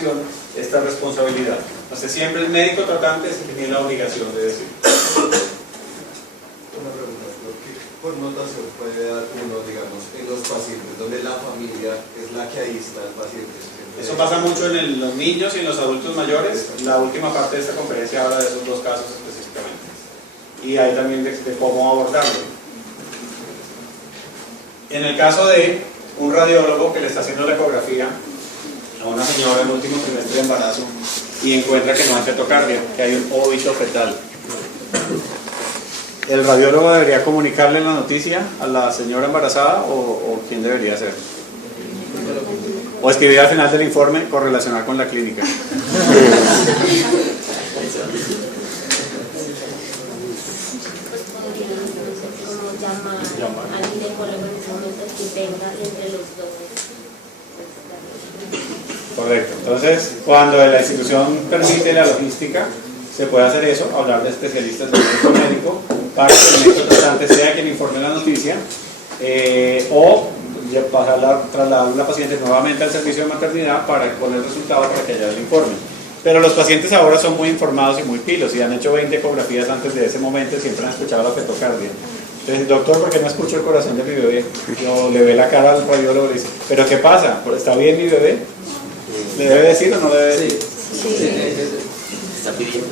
información, esta responsabilidad. Entonces siempre el médico tratante es el que tiene la obligación de decir. Una pregunta, ¿qué connotación puede dar uno, digamos, en los pacientes, donde la familia es la que aísla al paciente? Eso pasa mucho en los niños y en los adultos mayores. La última parte de esta conferencia habla de esos dos casos específicamente. Y hay también de cómo abordarlo. En el caso de un radiólogo que le está haciendo la ecografía a una señora en el último trimestre de embarazo y encuentra que no hay fetocardia, que hay un óbito fetal, ¿el radiólogo debería comunicarle la noticia a la señora embarazada o quién debería hacerlo? O escribir al final del informe correlacionar con la clínica. Llamar al ginecólogo en ese momento que venga entre los dos. Correcto. Entonces, cuando la institución permite la logística, se puede hacer eso, hablar de especialistas del médico para que el médico tratante sea quien informe la noticia, o trasladar a la paciente nuevamente al servicio de maternidad para poner el resultado para que haya el informe. Pero los pacientes ahora son muy informados y muy pilos y han hecho 20 ecografías antes de ese momento y siempre han escuchado la fetocardia. Entonces, doctor, ¿por qué no escucho el corazón de mi bebé? Yo le ve la cara al radiólogo y le dice, ¿pero qué pasa? ¿Está bien mi bebé? ¿Le debe decir o no debe decir? Sí. Está pidiendo.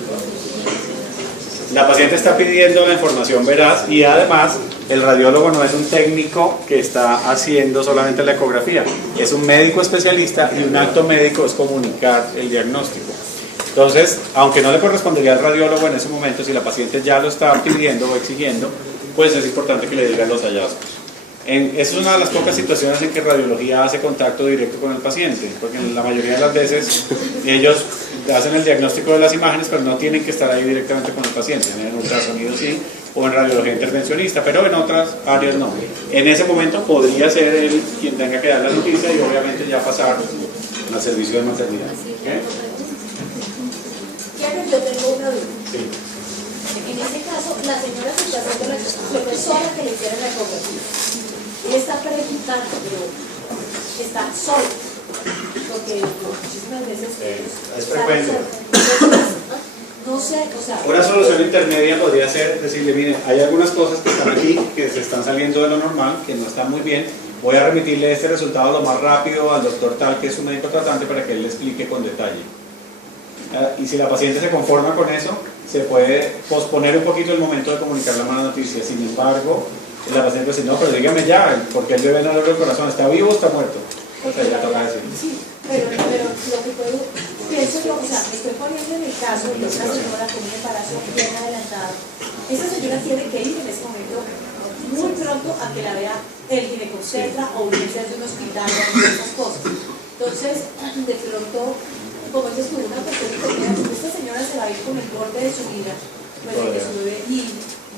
La paciente está pidiendo la información veraz y además el radiólogo no es un técnico que está haciendo solamente la ecografía, es un médico especialista y un acto médico es comunicar el diagnóstico. Entonces, aunque no le correspondería al radiólogo en ese momento, si la paciente ya lo está pidiendo o exigiendo, pues es importante que le digan los hallazgos. Esa es una de las pocas situaciones en que radiología hace contacto directo con el paciente, porque en la mayoría de las veces ellos hacen el diagnóstico de las imágenes, pero no tienen que estar ahí directamente con el paciente. En ultrasonido sí, o en radiología intervencionista, pero en otras áreas no. En ese momento podría ser él quien tenga que dar la noticia y obviamente ya pasar al servicio de maternidad. ¿Okay? Yo tengo una duda. Sí. En este caso, la señora se está haciendo la persona que le hiciera la ecografía. Él está preguntando, pero está solo. Porque muchísimas veces Es frecuente. No sé, o sea. Una solución intermedia podría ser decirle, mire, hay algunas cosas que están aquí, que se están saliendo de lo normal, que no están muy bien. Voy a remitirle este resultado lo más rápido al doctor tal, que es un médico tratante, para que él le explique con detalle. Y si la paciente se conforma con eso, se puede posponer un poquito el momento de comunicar la mala noticia. Sin embargo, la paciente dice, no, pero dígame ya, porque el bebé no le abre el corazón, ¿está vivo o está muerto? O sea, ya toca decir. Sí, pero lo que puedo, pienso yo, o sea, me estoy poniendo en el caso de una señora con un embarazo bien adelantado. Esa señora tiene que ir en ese momento muy pronto a que la vea el ginecobstetra o urgencias de un hospital o esas cosas. Entonces, de pronto, como dices tú, una persona que esta señora se va a ir con el golpe de su vida, pues de que su bebé y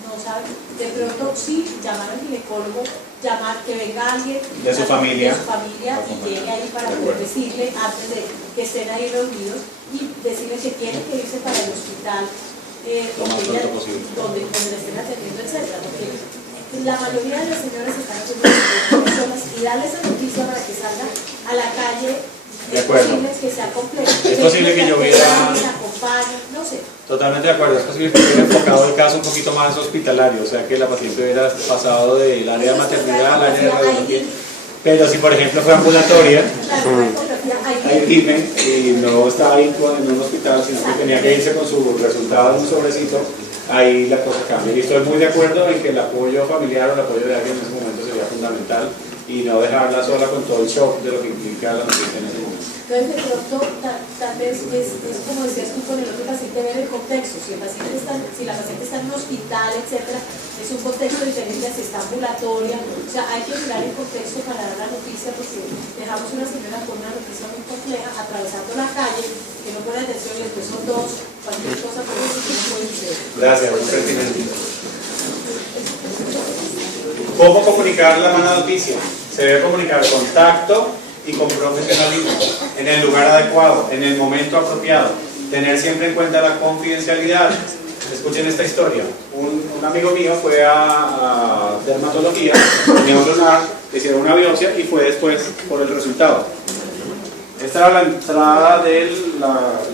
no sabe, de pronto sí, llamar al ginecólogo, llamar que venga alguien de su familia y llegue ahí para poder decirle antes de que estén ahí reunidos y decirle que tiene que irse para el hospital donde le estén atendiendo, etc. Porque la mayoría de las señoras están haciendo personas y darle esa noticia para que salga a la calle. Es posible que sea complejo. Es posible que yo hubiera... No sé. Totalmente de acuerdo, es posible que hubiera enfocado el caso un poquito más hospitalario, o sea que la paciente hubiera pasado del área de maternidad al área de radiología. Pero si por ejemplo fue ambulatoria, hay IME y no estaba ahí en un hospital, sino que tenía que irse con su resultado en un sobrecito, ahí la cosa cambia. Y estoy muy de acuerdo en que el apoyo familiar o el apoyo de alguien en ese momento sería fundamental y no dejarla sola con todo el shock de lo que implica la noticia en ese momento. Entonces, de pronto, tal vez es como decías tú con el otro paciente, ver el contexto. Si la paciente está en un hospital, etcétera, es un contexto diferente a si está ambulatoria. O sea, hay que mirar el contexto para dar la noticia, porque dejamos una señora con una noticia muy compleja atravesando la calle, que no pone atención y después son dos, cualquier cosa por eso que no puede suceder. Gracias, un pertinente. ¿Cómo comunicar la mala noticia? Se debe comunicar con tacto y con profesionalismo, en el lugar adecuado, en el momento apropiado, tener siempre en cuenta la confidencialidad. Escuchen esta historia. Un amigo mío fue a dermatología, tenía un lunar, le hicieron una biopsia y fue después por el resultado. Esta era la entrada del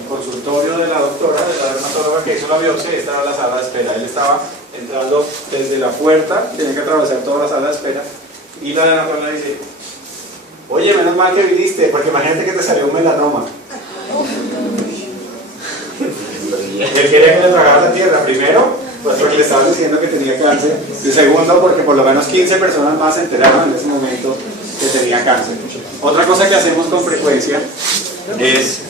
consultorio de la doctora, de la dermatóloga que hizo la biopsia, y esta era la sala de espera. Él estaba entrando desde la puerta, tenía que atravesar toda la sala de espera, y la dermatóloga dice: oye, menos mal que viniste, porque imagínate que te salió un melanoma. Él quería que le tragara la tierra, primero, pues porque le estaban diciendo que tenía cáncer, y segundo, porque por lo menos 15 personas más se enteraron en ese momento que tenía cáncer. Otra cosa que hacemos con frecuencia es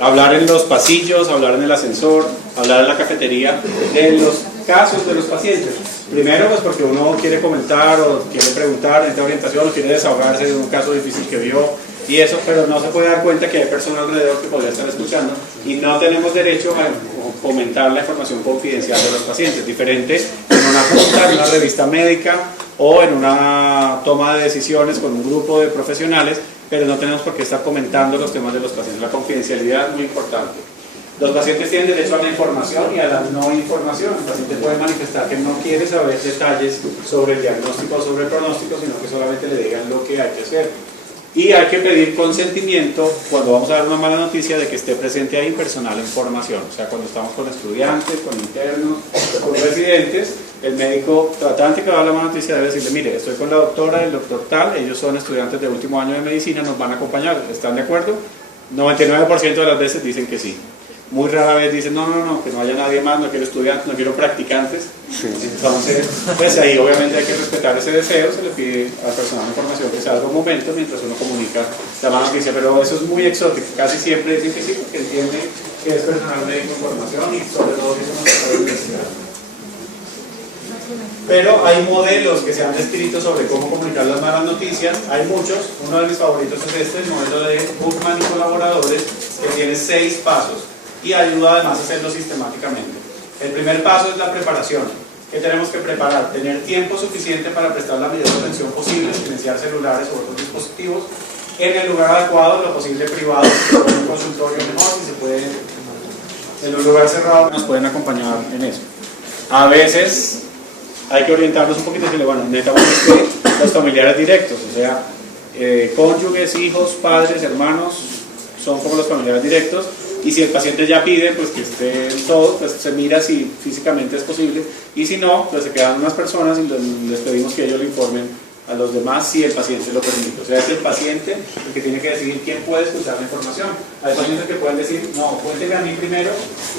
hablar en los pasillos, hablar en el ascensor, hablar en la cafetería de los casos de los pacientes. Primero, pues porque uno quiere comentar o quiere preguntar, necesita orientación o quiere desahogarse de un caso difícil que vio y eso, pero no se puede dar cuenta que hay personas alrededor que podría estar escuchando y no tenemos derecho a comentar la información confidencial de los pacientes, diferente en una junta, en una revista médica o en una toma de decisiones con un grupo de profesionales, pero no tenemos por qué estar comentando los temas de los pacientes. La confidencialidad es muy importante. Los pacientes tienen derecho a la información y a la no información. El paciente puede manifestar que no quiere saber detalles sobre el diagnóstico o sobre el pronóstico, sino que solamente le digan lo que hay que hacer. Y hay que pedir consentimiento cuando vamos a dar una mala noticia de que esté presente ahí personal en formación. O sea, cuando estamos con estudiantes, con internos, con residentes, el médico tratante que va a dar la mala noticia debe decirle: mire, estoy con la doctora, el doctor tal, ellos son estudiantes de último año de medicina, nos van a acompañar, ¿están de acuerdo? 99% de las veces dicen que sí. Muy rara vez dicen: no, que no haya nadie más, no quiero estudiantes, no quiero practicantes. Entonces, pues ahí obviamente hay que respetar ese deseo, se le pide al personal de formación que se haga un momento mientras uno comunica la mala noticia, pero eso es muy exótico, casi siempre dicen que sí, porque entienden que es personal médico en formación y sobre todo que eso no se puede investigar. Pero hay modelos que se han descrito sobre cómo comunicar las malas noticias, hay muchos, uno de mis favoritos es este, el modelo de Bookman y colaboradores, que tiene 6 pasos y ayuda además a hacerlo sistemáticamente. El primer paso es la preparación. ¿Qué tenemos que preparar? Tener tiempo suficiente para prestar la mayor atención posible, silenciar celulares o otros dispositivos en el lugar adecuado, lo posible privado, en un consultorio mejor, si se puede, en un lugar cerrado, nos pueden acompañar en eso. A veces hay que orientarnos un poquito y decirle: bueno, necesitamos que los familiares directos, o sea, cónyuges, hijos, padres, hermanos, son como los familiares directos. Y si el paciente ya pide, pues que esté todo, pues se mira si físicamente es posible, y si no, pues se quedan unas personas y les pedimos que ellos le informen a los demás si el paciente lo permite. O sea, es el paciente el que tiene que decidir quién puede escuchar la información. Hay pacientes que pueden decir: no, cuénteme a mí primero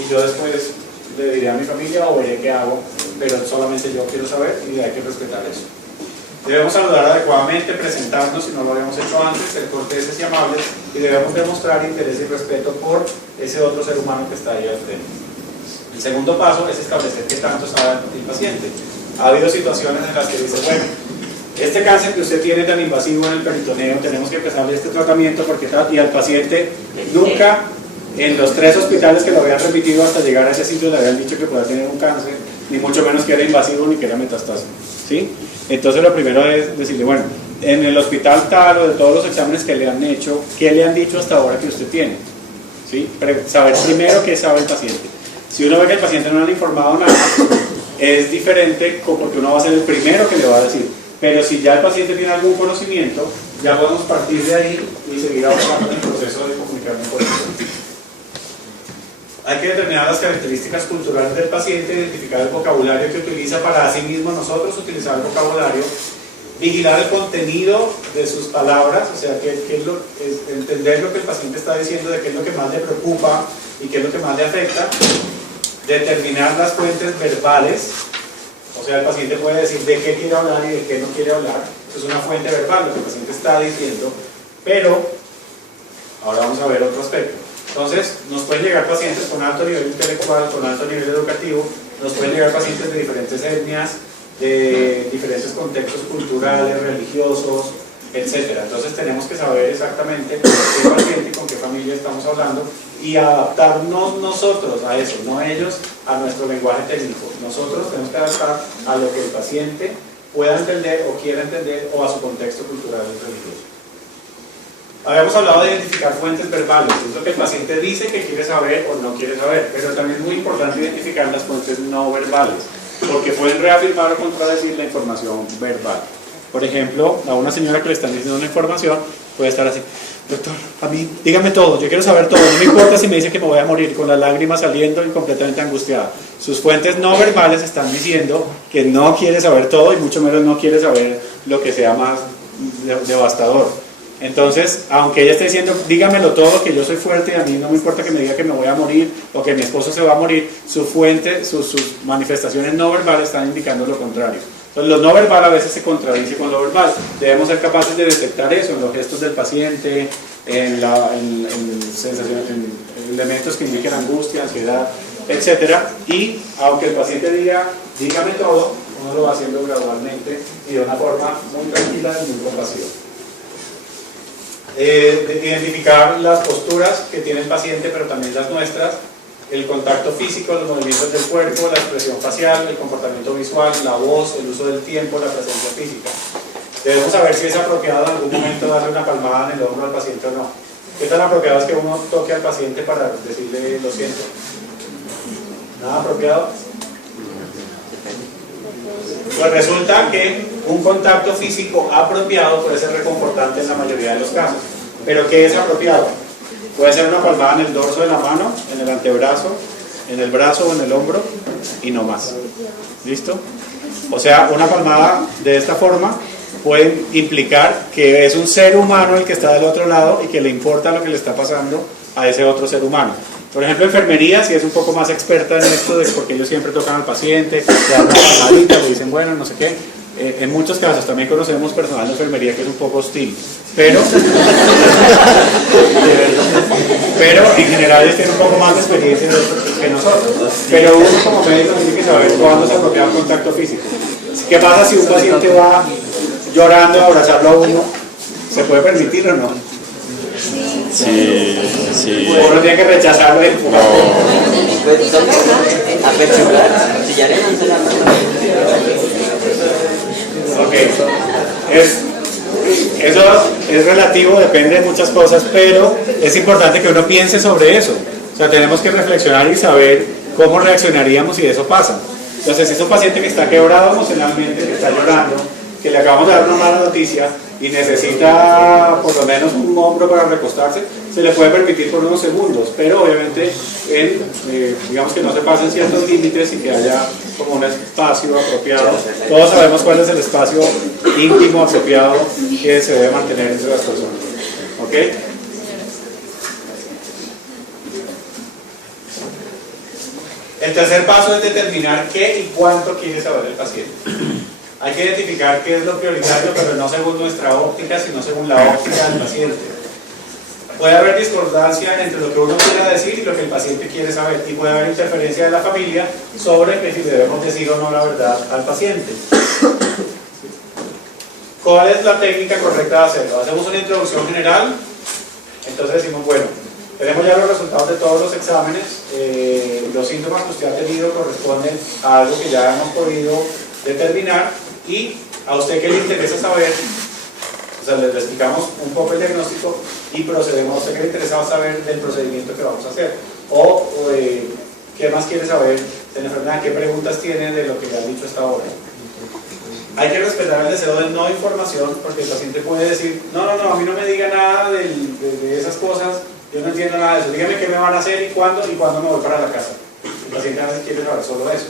y yo después le diré a mi familia o veré qué hago, pero solamente yo quiero saber y hay que respetar eso. Debemos saludar adecuadamente, presentarnos si no lo habíamos hecho antes, ser corteses y amables, y debemos demostrar interés y respeto por ese otro ser humano que está ahí al frente. El segundo paso es establecer qué tanto sabe el paciente. Ha habido situaciones en las que dice: bueno, este cáncer que usted tiene tan invasivo en el peritoneo, tenemos que empezarle este tratamiento porque tal, y al paciente nunca en los 3 hospitales que lo habían remitido hasta llegar a ese sitio le habían dicho que podía tener un cáncer, ni mucho menos que era invasivo ni que era metastásico, ¿sí? Entonces lo primero es decirle: bueno, en el hospital tal o de todos los exámenes que le han hecho, ¿qué le han dicho hasta ahora que usted tiene? ¿Sí? Saber primero qué sabe el paciente. Si uno ve que el paciente no le han informado nada, es diferente porque uno va a ser el primero que le va a decir. Pero si ya el paciente tiene algún conocimiento, ya podemos partir de ahí y seguir avanzando en el proceso de comunicar mejor. Hay que determinar las características culturales del paciente, identificar el vocabulario que utiliza para sí mismo nosotros utilizar el vocabulario, vigilar el contenido de sus palabras, o sea, entender lo que el paciente está diciendo, de qué es lo que más le preocupa y qué es lo que más le afecta, determinar las fuentes verbales, o sea, el paciente puede decir de qué quiere hablar y de qué no quiere hablar, eso es una fuente verbal, lo que el paciente está diciendo, pero ahora vamos a ver otro aspecto. Entonces, nos pueden llegar pacientes con alto nivel intelectual, con alto nivel educativo, nos pueden llegar pacientes de diferentes etnias, de diferentes contextos culturales, religiosos, etc. Entonces tenemos que saber exactamente con qué paciente y con qué familia estamos hablando y adaptarnos nosotros a eso, no ellos a nuestro lenguaje técnico. Nosotros tenemos que adaptar a lo que el paciente pueda entender o quiera entender o a su contexto cultural y religioso. Habíamos hablado de identificar fuentes verbales, es lo que el paciente dice que quiere saber o no quiere saber, pero también es muy importante identificar las fuentes no verbales, porque pueden reafirmar o contradecir la información verbal. Por ejemplo, a una señora que le están diciendo una información puede estar así: doctor, a mí, dígame todo, yo quiero saber todo, no me importa si me dice que me voy a morir, con las lágrimas saliendo y completamente angustiada. Sus fuentes no verbales están diciendo que no quiere saber todo y mucho menos no quiere saber lo que sea más devastador. Entonces, aunque ella esté diciendo, dígamelo todo, que yo soy fuerte y a mí no me importa que me diga que me voy a morir o que mi esposo se va a morir, su fuente, sus manifestaciones no verbales están indicando lo contrario. Entonces, lo no verbal a veces se contradice con lo verbal. Debemos ser capaces de detectar eso en los gestos del paciente, en elementos que indiquen angustia, ansiedad, etc. Y aunque el paciente diga, dígame todo, uno lo va haciendo gradualmente y de una forma muy tranquila y muy compasiva. Identificar las posturas que tiene el paciente, pero también las nuestras, el contacto físico, los movimientos del cuerpo, la expresión facial, el comportamiento visual, la voz, el uso del tiempo, la presencia física. Debemos saber si es apropiado en algún momento darle una palmada en el hombro al paciente o no. ¿Qué tan apropiado es que uno toque al paciente para decirle lo siento? ¿Nada apropiado? Pues resulta que un contacto físico apropiado puede ser reconfortante en la mayoría de los casos. ¿Pero qué es apropiado? Puede ser una palmada en el dorso de la mano, en el antebrazo, en el brazo o en el hombro y no más. ¿Listo? O sea, una palmada de esta forma puede implicar que es un ser humano el que está del otro lado y que le importa lo que le está pasando a ese otro ser humano. Por ejemplo, enfermería, si es un poco más experta en esto, porque ellos siempre tocan al paciente, le dan una palmadita, le dicen, bueno, no sé qué. En muchos casos también conocemos personal de enfermería que es un poco hostil, pero en general ellos tienen un poco más de experiencia que nosotros. Pero uno como médico tiene que saber cuándo se apropia un contacto físico. ¿Qué pasa si un paciente va llorando a abrazarlo a uno? ¿Se puede permitir o no? Sí. Uno tiene que rechazarlo y empujarlo. Ok, eso es relativo, depende de muchas cosas, pero es importante que uno piense sobre eso. O sea, tenemos que reflexionar y saber cómo reaccionaríamos si eso pasa. Entonces, si es un paciente que está quebrado emocionalmente, que está llorando, que le acabamos de dar una mala noticia y necesita por lo menos un hombro para recostarse, se le puede permitir por unos segundos, pero obviamente digamos que no se pasen ciertos límites y que haya como un espacio apropiado. Todos sabemos cuál es el espacio íntimo apropiado que se debe mantener entre las personas. ¿Ok? El tercer paso es determinar qué y cuánto quiere saber el paciente. Hay que identificar qué es lo prioritario, pero no según nuestra óptica, sino según la óptica del paciente. Puede haber discordancia entre lo que uno quiera decir y lo que el paciente quiere saber, y puede haber interferencia de la familia sobre que si debemos decir o no la verdad al paciente. ¿Cuál es la técnica correcta de hacerlo? Hacemos una introducción general, entonces decimos, bueno, tenemos ya los resultados de todos los exámenes, los síntomas que usted ha tenido corresponden a algo que ya hemos podido determinar, y a usted que le interesa saber, o sea, le explicamos un poco el diagnóstico y procedemos. A usted que le interesa saber del procedimiento que vamos a hacer, o qué más quiere saber de la enfermedad, qué preguntas tiene de lo que le han dicho hasta ahora. Hay que respetar el deseo de no información, porque el paciente puede decir, no, a mí no me diga nada de esas cosas, yo no entiendo nada de eso, dígame qué me van a hacer y cuándo me voy para la casa. El paciente a veces quiere saber solo eso.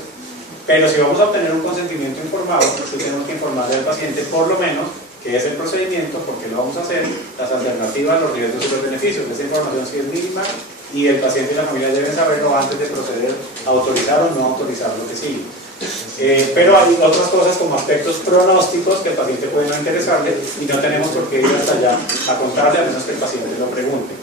Pero si vamos a obtener un consentimiento informado, sí tenemos que informarle al paciente por lo menos qué es el procedimiento, por qué lo vamos a hacer, las alternativas, los riesgos y los beneficios. Esa información sí es mínima y el paciente y la familia deben saberlo antes de proceder a autorizar o no autorizar lo que sigue. Pero hay otras cosas como aspectos pronósticos que al paciente puede no interesarle y no tenemos por qué ir hasta allá a contarle, a menos que el paciente lo pregunte.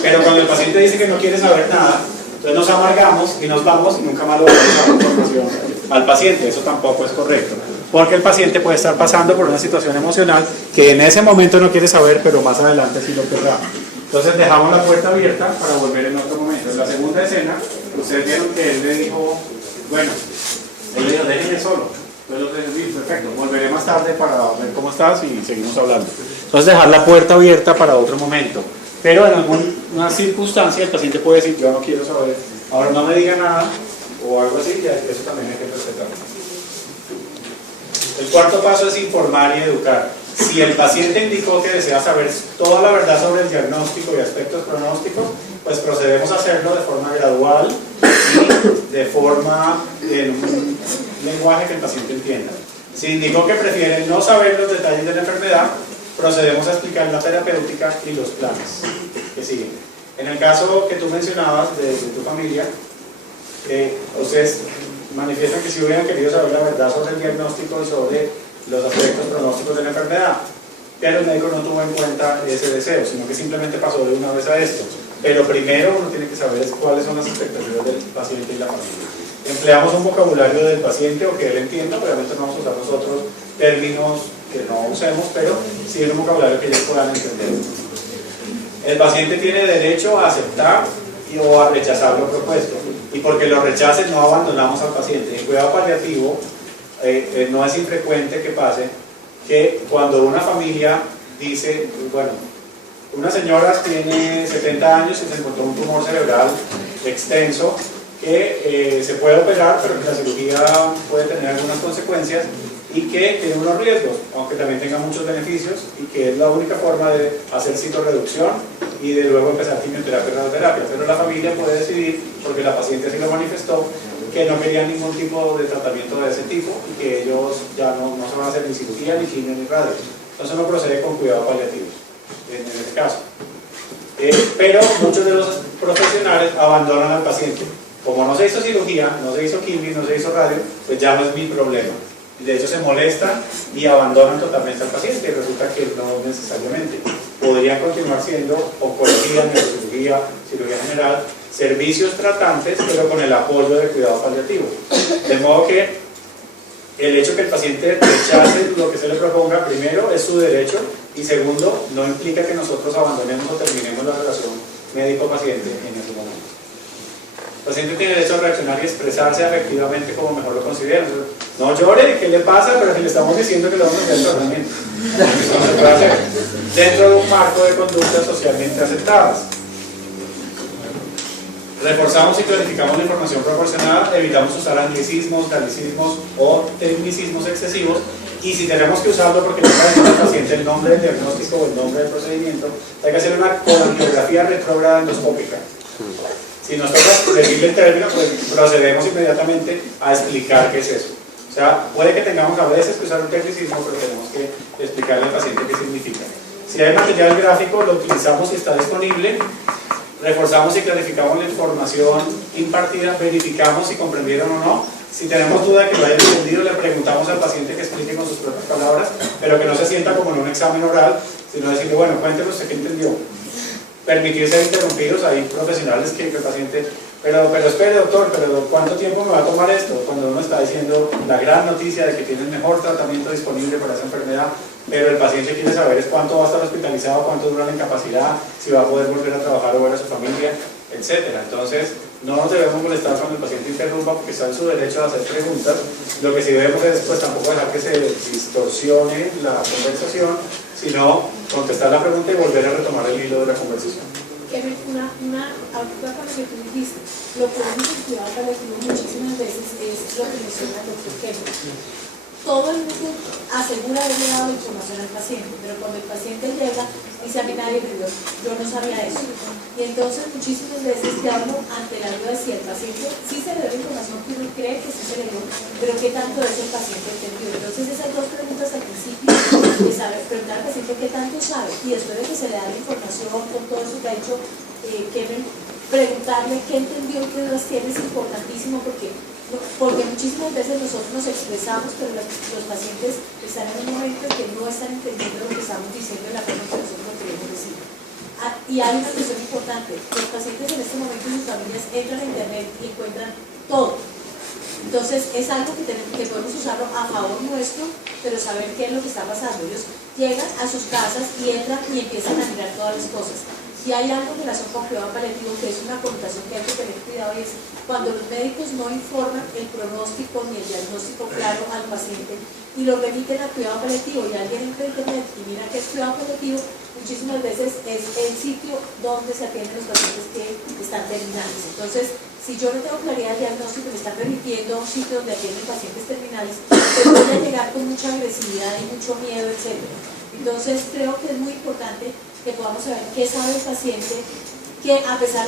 Pero cuando el paciente dice que no quiere saber nada, entonces nos amargamos y nos vamos y nunca más lo vamos a dar información al paciente. Eso tampoco es correcto, porque el paciente puede estar pasando por una situación emocional que en ese momento no quiere saber, pero más adelante sí lo querrá. Entonces dejamos la puerta abierta para volver en otro momento. En la segunda escena, ustedes vieron que él le dijo, bueno, él le dijo, déjenme solo. Entonces los dije, perfecto, volveré más tarde para ver cómo estás y seguimos hablando. Entonces dejar la puerta abierta para otro momento. Pero en alguna circunstancia el paciente puede decir, yo no quiero saber, ahora no me diga nada, o algo así, y eso también hay que respetar. El cuarto paso es informar y educar. Si el paciente indicó que desea saber toda la verdad sobre el diagnóstico y aspectos pronósticos, pues procedemos a hacerlo de forma gradual y de forma en un lenguaje que el paciente entienda. Si indicó que prefiere no saber los detalles de la enfermedad, procedemos a explicar la terapéutica y los planes que siguen. En el caso que tú mencionabas de tu familia, ustedes manifiestan que si hubieran querido saber la verdad sobre el diagnóstico y sobre los aspectos pronósticos de la enfermedad, pero el médico no tuvo en cuenta ese deseo, sino que simplemente pasó de una vez a esto. Pero primero uno tiene que saber cuáles son las expectativas del paciente y la familia. Empleamos un vocabulario del paciente o que él entienda, obviamente no vamos a usar nosotros términos que no usemos, pero sí un vocabulario que ellos puedan entender. El paciente tiene derecho a aceptar o a rechazar lo propuesto, y porque lo rechace no abandonamos al paciente. En cuidado paliativo no es infrecuente que pase que cuando una familia dice, bueno, una señora tiene 70 años y se encontró un tumor cerebral extenso que se puede operar, pero que la cirugía puede tener algunas consecuencias y que tiene unos riesgos, aunque también tenga muchos beneficios, y que es la única forma de hacer citorreducción y de luego empezar quimioterapia y radioterapia. Pero la familia puede decidir, porque la paciente así lo manifestó, que no querían ningún tipo de tratamiento de ese tipo y que ellos ya no se van a hacer ni cirugía, ni quimio, ni radio. Entonces no procede con cuidado paliativo en este caso. Pero muchos de los profesionales abandonan al paciente. Como no se hizo cirugía, no se hizo quimio, no se hizo radio, pues ya no es mi problema. De hecho se molestan y abandonan totalmente al paciente, y resulta que no necesariamente. Podrían continuar siendo oncología, neurocirugía, cirugía general, servicios tratantes, pero con el apoyo de cuidado paliativo. De modo que el hecho que el paciente rechace lo que se le proponga, primero, es su derecho, y segundo, no implica que nosotros abandonemos o terminemos la relación médico-paciente en ese momento. El paciente tiene derecho a reaccionar y expresarse afectivamente como mejor lo considera. No llore, ¿qué le pasa? Pero si le estamos diciendo que le vamos a hacer el tratamiento. No se puede hacer dentro de un marco de conductas socialmente aceptadas. Reforzamos y clarificamos la información proporcionada, evitamos usar anglicismos, galicismos o tecnicismos excesivos, y si tenemos que usarlo porque no sabe el paciente el nombre del diagnóstico o el nombre del procedimiento, hay que hacer una coreografía retrógrada endoscópica. Si nos toca decirle el término, pues procedemos inmediatamente a explicar qué es eso. O sea, puede que tengamos a veces que usar un tecnicismo, pero tenemos que explicarle al paciente qué significa. Si hay material gráfico, lo utilizamos si está disponible. Reforzamos y clarificamos la información impartida, verificamos si comprendieron o no. Si tenemos duda de que lo hayan entendido, le preguntamos al paciente que explique con sus propias palabras, pero que no se sienta como en un examen oral, sino decirle, bueno, cuéntenos usted qué entendió. Permitir ser interrumpidos, hay profesionales que el paciente, pero espere doctor, pero ¿cuánto tiempo me va a tomar esto? Cuando uno está diciendo la gran noticia de que tiene el mejor tratamiento disponible para esa enfermedad, pero el paciente quiere saber es cuánto va a estar hospitalizado, cuánto dura la incapacidad, si va a poder volver a trabajar o ver a su familia, etc. Entonces, no nos debemos molestar cuando el paciente interrumpa porque está en su derecho a hacer preguntas. Lo que sí debemos es pues, tampoco dejar que se distorsione la conversación, sino contestar la pregunta y volver a retomar el hilo de la conversación. Ahorita con lo que tú dijiste, lo que hemos estudiado paliativo muchísimas veces es lo que menciona el doctor Kevin. Todo el mundo asegura haberle dado la información al paciente, pero cuando el paciente llega, dice a mí nadie me dio, yo no sabía eso. Y entonces muchísimas veces quedamos ante la duda de si el paciente sí se le dio la información que uno cree que sí se le dio, pero qué tanto de eso el paciente entendió. Entonces esas dos preguntas al principio, de saber, preguntar al paciente qué tanto sabe, y después de que se le da la información con todo eso que ha hecho Kevin, preguntarle qué entendió, qué dudas tiene, es importantísimo porque muchísimas veces nosotros nos expresamos, pero los pacientes están en un momento en que no están entendiendo lo que estamos diciendo en la forma que nosotros queremos decir. Y hay una cuestión importante, los pacientes en este momento y sus familias entran a internet y encuentran todo. Entonces es algo que podemos usarlo a favor nuestro, pero saber qué es lo que está pasando. Ellos llegan a sus casas y entran y empiezan a mirar todas las cosas. Y hay algo en relación con cuidado paliativo que es una connotación que hay que tener cuidado, y es cuando los médicos no informan el pronóstico ni el diagnóstico claro al paciente y lo remiten a cuidado paliativo, y alguien entra en internet y mira que es cuidado paliativo, muchísimas veces es el sitio donde se atienden los pacientes que están terminales. Entonces, si yo no tengo claridad del diagnóstico y me están remitiendo a un sitio donde atienden pacientes terminales, pues voy a llegar con mucha agresividad y mucho miedo, etc. Entonces creo que es muy importante que podamos saber qué sabe el paciente, que a pesar de